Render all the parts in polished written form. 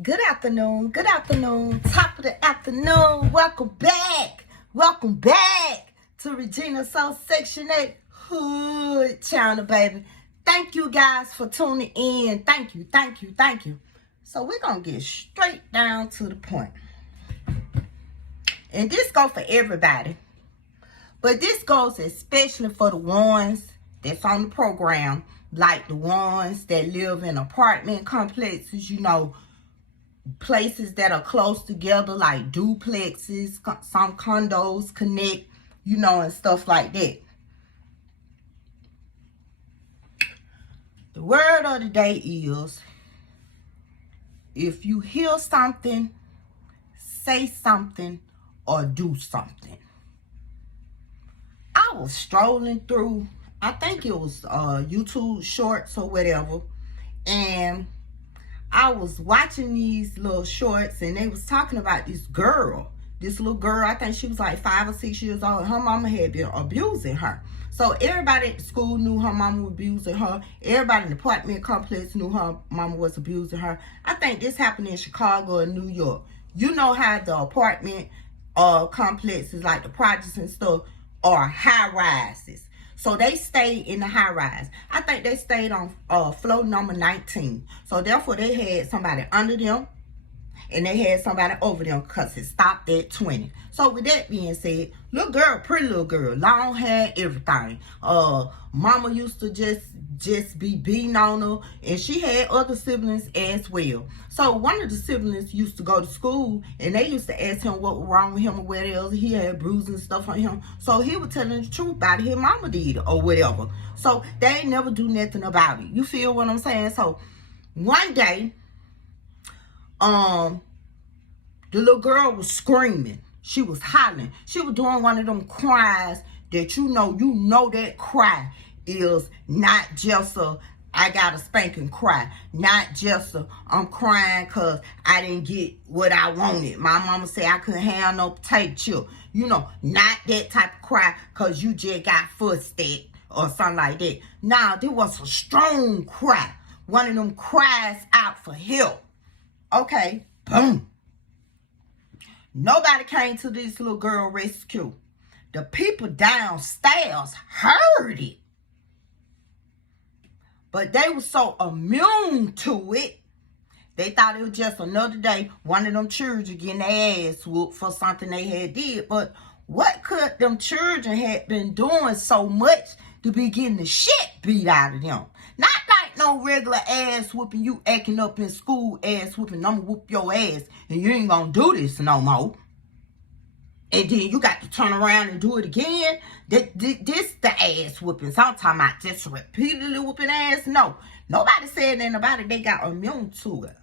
Good afternoon. Good afternoon. Top of the afternoon. Welcome back to Regina Soul Section 8 Hood Channel, baby. Thank you guys for tuning in. Thank you. So we're going to get straight down to the point. And this goes for everybody. But this goes especially for the ones that's on the program, like the ones that live in apartment complexes, places that are close together, like duplexes, some condos connect, and stuff like that. The word of the day is, if you hear something, say something or do something. I was strolling through, I think it was YouTube shorts or whatever, and I was watching these little shorts, and they was talking about this little girl. I think she was like 5 or 6 years old. Her mama had been abusing her. So everybody at the school knew her mama was abusing her. Everybody in the apartment complex knew her mama was abusing her. I think this happened in Chicago and New York. You know how the apartment complexes, like the projects and stuff, are high rises. So they stayed in the high rise. I think they stayed on floor number 19. So therefore they had somebody under them and they had somebody over them because it stopped at 20. So with that being said, pretty little girl, long hair, everything. Mama used to just be beating on her, and she had other siblings as well. So one of the siblings used to go to school, and they used to ask him what was wrong with him or what else. He had bruises and stuff on him. So he was telling the truth about it. His mama did or whatever. So they ain't never do nothing about it. You feel what I'm saying? So one day, the little girl was screaming. She was hollering. She was doing one of them cries that you know that cry is not just a I got a spanking cry. Not just a I'm crying because I didn't get what I wanted. My mama said I couldn't have no potato chip. Not that type of cry because you just got fussed at or something like that. Nah, there was a strong cry. One of them cries out for help. Okay, boom. Nobody came to this little girl rescue. The people downstairs heard it. But they were so immune to it, they thought it was just another day, one of them children getting their ass whooped for something they had did. But what could them children had been doing so much to be getting the shit beat out of them? Not like no regular ass whooping, you acting up in school ass whooping, I'm gonna whoop your ass and you ain't gonna do this no more. And then you got to turn around and do it again. This the ass whooping. So I'm talking about just repeatedly whooping ass. No. Nobody said anything about it. They got immune to it.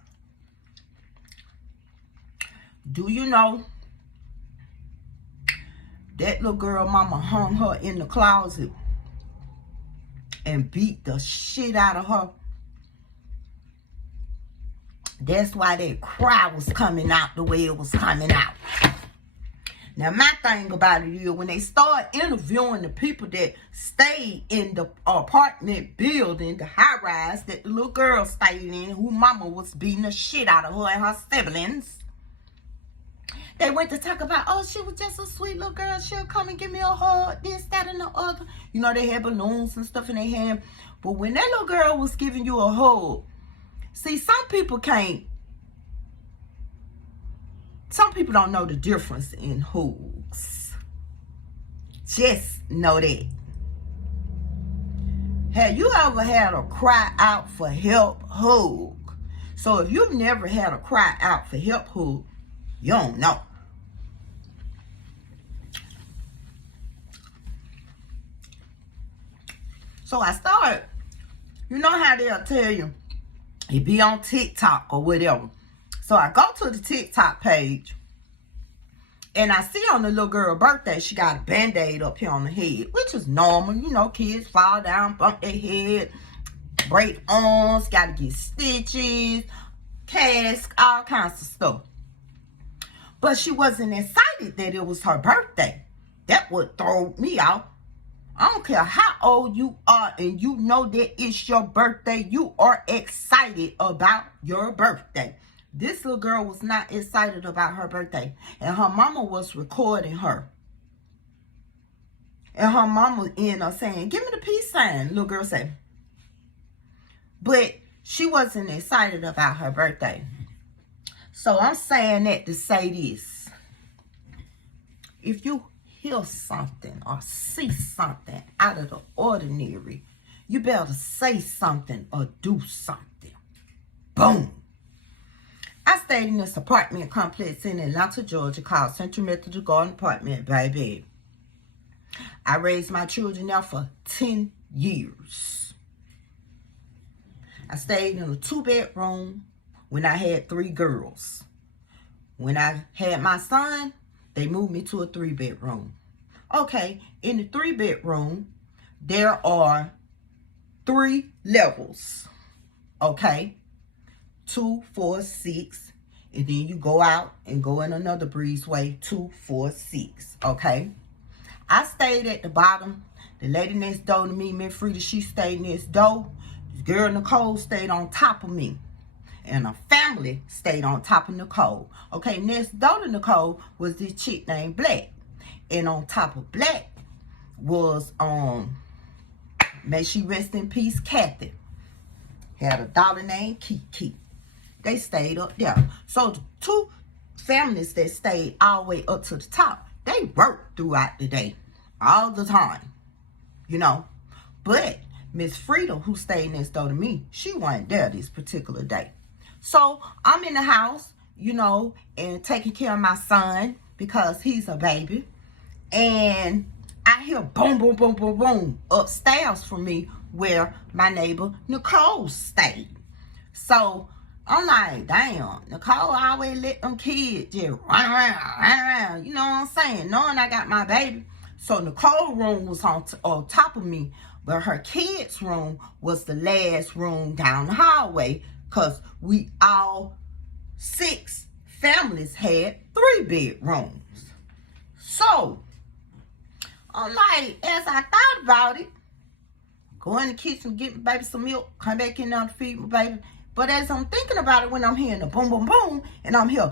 Do you know that little girl mama hung her in the closet and beat the shit out of her? That's why that cry was coming out the way it was coming out. Now, my thing about it is when they start interviewing the people that stayed in the apartment building, the high rise that the little girl stayed in, who mama was beating the shit out of her and her siblings, they went to talk about, oh, she was just a sweet little girl. She'll come and give me a hug, this, that, and the other. They had balloons and stuff in their hand. But when that little girl was giving you a hug, see, some people don't know the difference in hugs. Just know that. Have you ever had a cry out for help hug? So if you've never had a cry out for help hug, you don't know. So I started, how they'll tell you, it be on TikTok or whatever. So I go to the TikTok page, and I see on the little girl's birthday, she got a Band-Aid up here on the head, which is normal. Kids fall down, bump their head, break arms, got to get stitches, cast, all kinds of stuff. But she wasn't excited that it was her birthday. That would throw me out. I don't care how old you are and you know that it's your birthday. You are excited about your birthday. This little girl was not excited about her birthday. And her mama was recording her. And her mama ended up saying, give me the peace sign. Little girl said. But she wasn't excited about her birthday. So I'm saying that to say this. If you hear something or see something out of the ordinary, you better say something or do something. Boom. I stayed in this apartment complex in Atlanta, Georgia called Central Methodist Garden Apartment, baby. I raised my children there for 10 years. I stayed in a 2-bedroom when I had 3 girls. When I had my son, they moved me to a 3-bedroom. Okay, in the 3-bedroom, there are 3 levels. Okay, 2, 4, 6. And then you go out and go in another breezeway, 2, 4, 6. Okay. I stayed at the bottom. The lady next door to me, Miss Frida, she stayed next door. This girl Nicole stayed on top of me. And a family stayed on top of Nicole. Okay, next door to Nicole was this chick named Black. And on top of Black was, may she rest in peace, Kathy. Had a daughter named Kiki. They stayed up there. So the 2 families that stayed all the way up to the top, they worked throughout the day, all the time, you know. But Miss Frida, who stayed next door to me, she wasn't there this particular day. So I'm in the house, you know, and taking care of my son because he's a baby. And I hear boom, boom, boom, boom, boom upstairs from me where my neighbor Nicole stayed. So I'm like, damn, Nicole always let them kids just run around, you know what I'm saying? Knowing I got my baby. So Nicole's room was on top of me, but her kids' room was the last room down the hallway because we all 6 families had 3 bedrooms. So I'm like, as I thought about it, go in the kitchen, get my baby some milk, come back in there to feed my baby. But as I'm thinking about it, when I'm hearing the boom, boom, boom, and I'm here,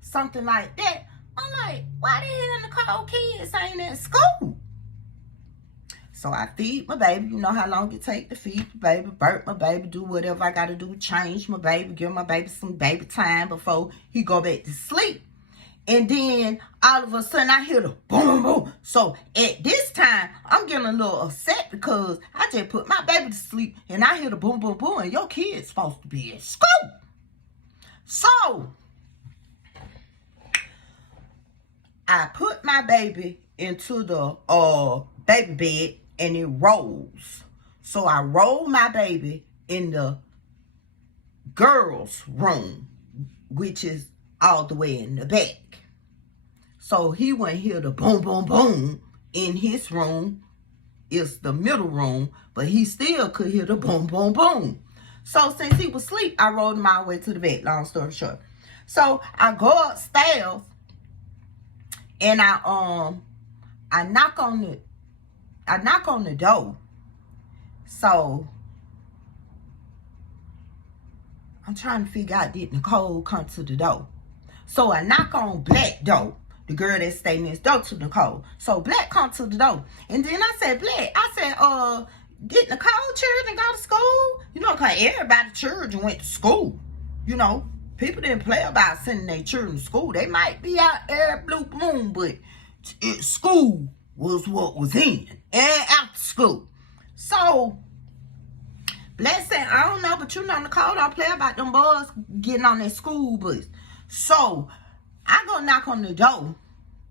something like that, I'm like, why the hell Nicole kids ain't at school? So I feed my baby. You know how long it take to feed the baby, burp my baby, do whatever I got to do, change my baby, give my baby some baby time before he go back to sleep. And then all of a sudden I hear the boom, boom, boom. So at this time, I'm getting a little upset because I just put my baby to sleep and I hear the boom, boom, boom, and your kid's supposed to be at school. So I put my baby into the baby bed and it rolls. So I roll my baby in the girls' room, which is all the way in the back. So he wouldn't hear the boom, boom, boom in his room. It's the middle room, but he still could hear the boom, boom, boom. So since he was asleep, I rolled him all the way to the bed, long story short. So I go upstairs and I knock on the door. So I'm trying to figure out, did Nicole come to the door? So I knock on Black door, the girl that stayed next door to Nicole. So Black come to the door. And then I said, Black, did Nicole children go to school? You know, because everybody's children went to school. You know, people didn't play about sending their children to school. They might be out every blue moon, but school was what was in. And after school. So Black said, I don't know, but you know, Nicole don't play about them boys getting on their school bus. So I go knock on the door.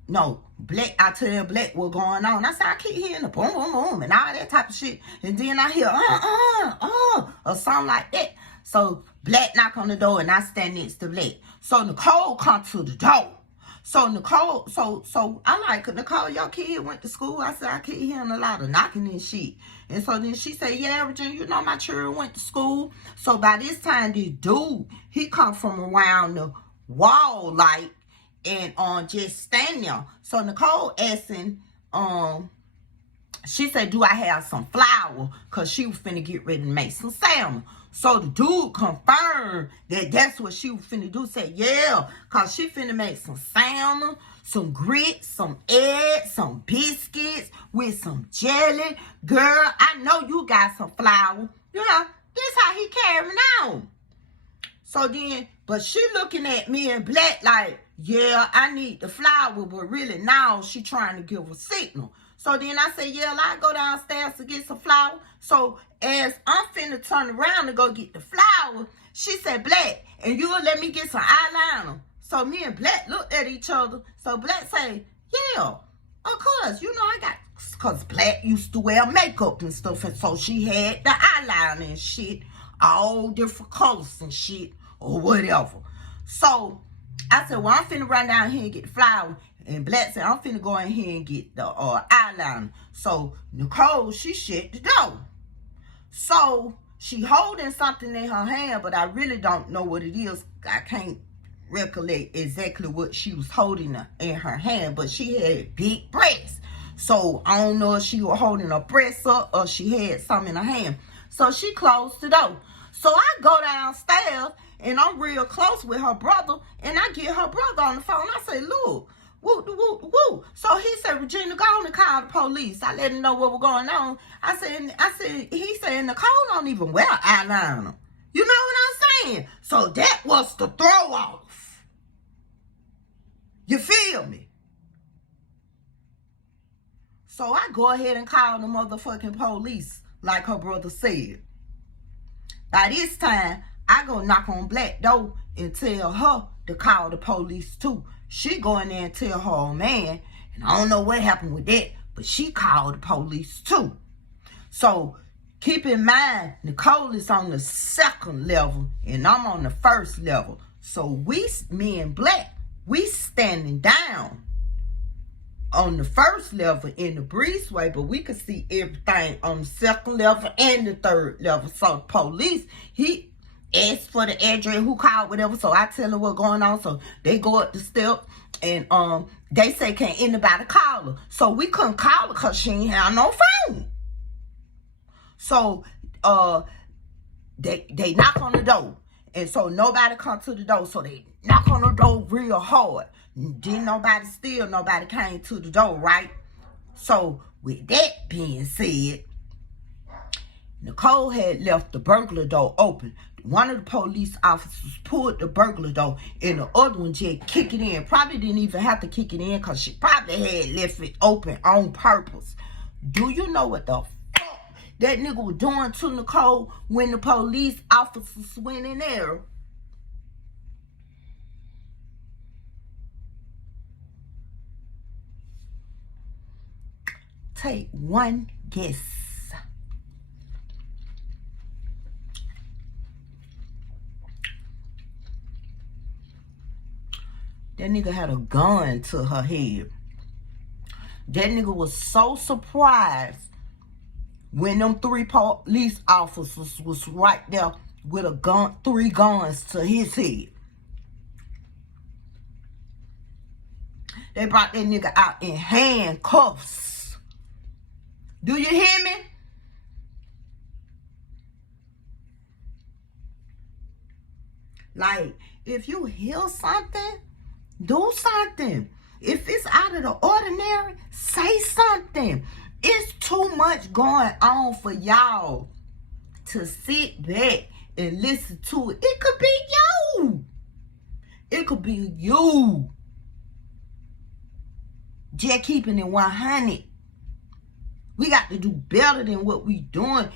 No, Black, I tell Black what's going on. I said, I keep hearing the boom, boom, boom, and all that type of shit. And then I hear, or something like that. So Black knock on the door, and I stand next to Black. So Nicole come to the door. So Nicole, so I like, Nicole, your kid went to school. I said, I keep hearing a lot of knocking and shit. And so then she said, yeah, Virginia, you know my children went to school. So by this time, this dude, he come from around the wall, like, and just stand there. So Nicole asking, she said, do I have some flour? Because she was finna get ready to make some salmon. So the dude confirmed that that's what she was finna do. Said, yeah, because she finna make some salmon, some grits, some eggs, some biscuits with some jelly. Girl, I know you got some flour. You know, this how he carrying on. So then, but she looking at me and Black like, yeah, I need the flour, but really now she trying to give a signal. So then I say, yeah, I go downstairs to get some flour. So as I'm finna turn around to go get the flour, she said, Black, and you will let me get some eyeliner. So me and Black looked at each other. So Black say, yeah, of course, you know I got, because Black used to wear makeup and stuff, and so she had the eyeliner and shit, all different colors and shit, or whatever. So I said, well, I'm finna run down here and get the flour. And Black said, I'm finna go in here and get the eyeliner. So Nicole, she shut the door. So she holding something in her hand, but I really don't know what it is. I can't recollect exactly what she was holding in her hand, but she had big breasts. So I don't know if she was holding a breast up or she had something in her hand. So she closed the door. So I go downstairs and I'm real close with her brother, and I get her brother on the phone. I say, look, woo, woo, woo. So he said, Regina, go on and call the police. I let him know what was going on. He said, Nicole don't even wear eyeliner. You know what I'm saying? So that was the throw off. You feel me? So I go ahead and call the motherfucking police, like her brother said. By this time, I go knock on Black door and tell her to call the police too. She go in there and tell her old man, and I don't know what happened with that, but she called the police too. So keep in mind, Nicole is on the second level and I'm on the first level. So me and Black, we standing down on the first level in the breezeway, but we could see everything on the second level and the third level. So the police, he asked for the address, who called, whatever. So I tell her what's going on. So they go up the step and they say, can anybody call her? So we couldn't call her because she ain't have no phone. So they knock on the door. And so nobody come to the door. So they knock on the door real hard. Didn't nobody steal, nobody came to the door, right? So with that being said, Nicole had left the burglar door open. One of the police officers pulled the burglar door and the other one just kicked it in. Probably didn't even have to kick it in because she probably had left it open on purpose. Do you know what the fuck that nigga was doing to Nicole when the police officers went in there? Take one guess. That nigga had a gun to her head. That nigga was so surprised when them 3 police officers was right there with a gun, 3 guns to his head. They brought that nigga out in handcuffs. Do you hear me? Like, if you hear something, do something. If it's out of the ordinary, say something. It's too much going on for y'all to sit back and listen to it. It could be you. It could be you. Just keeping it 100. We got to do better than what we doing.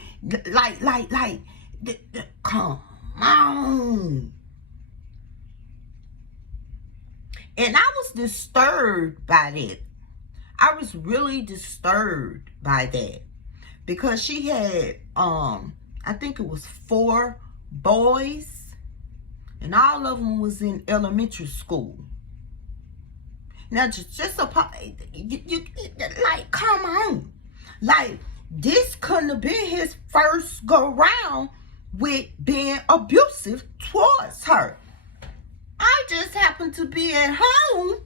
Come on. And I was disturbed by that. I was really disturbed by that. Because she had, I think it was 4 boys. And all of them was in elementary school. Now, just like, come on. Like, this couldn't have been his first go round with being abusive towards her. I just happened to be at home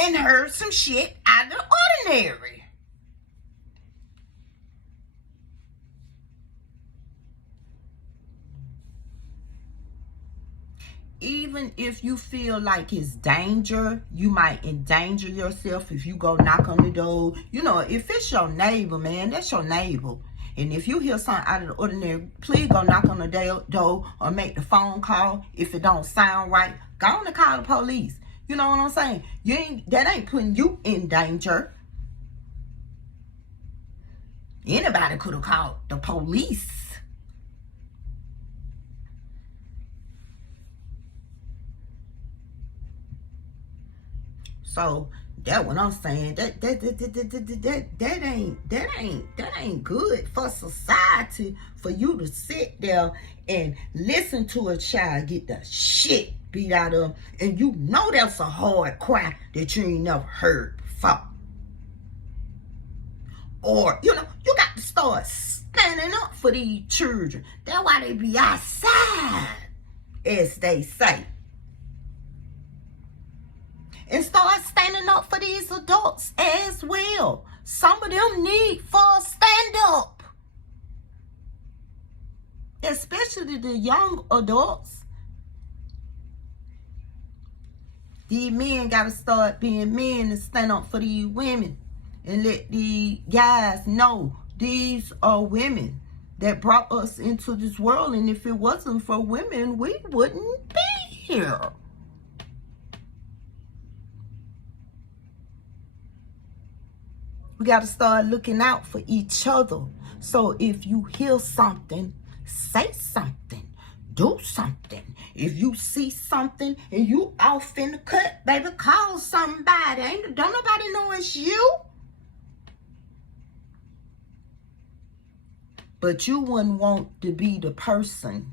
and heard some shit out of the ordinary. even if you feel like it's danger, you might endanger yourself if you go knock on the door. You know, if it's your neighbor, man, that's your neighbor. And if you hear something out of the ordinary, please go knock on the door or make the phone call. If it don't sound right, go on and call the police. You know what I'm saying? That ain't putting you in danger. Anybody could have called the police. So that's what I'm saying. That ain't good for society, for you to sit there and listen to a child get the shit beat out of them, and you know that's a hard cry that you ain't never heard before. Or, you know, you got to start standing up for these children. That's why they be outside, as they say. And start standing up for these adults as well. Some of them need for stand up. Especially the young adults. These men got to start being men and stand up for these women. And let the guys know these are women that brought us into this world. And if it wasn't for women, we wouldn't be here. We got to start looking out for each other. So if you hear something, say something. Do something. If you see something and you off in the cut, baby, call somebody. Don't nobody know it's you. But you wouldn't want to be the person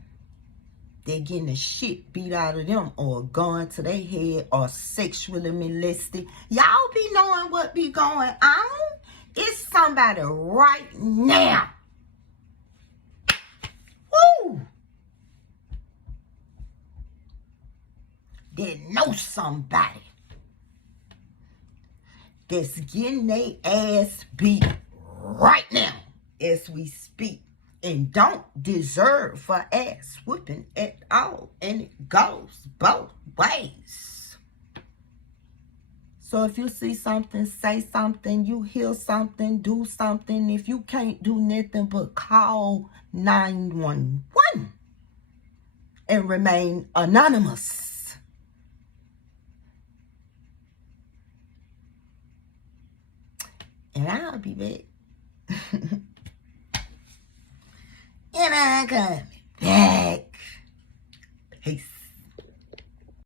that getting the shit beat out of them or a gun to their head or sexually molested. Y'all be knowing what be going on. It's somebody right now. Woo! That know somebody that's getting their ass beat right now as we speak, and don't deserve for ass whooping at all. And it goes both ways. So if you see something, say something. You hear something, do something. If you can't do nothing but call 911 and remain anonymous. And I'll be back. And I'm coming back. Peace.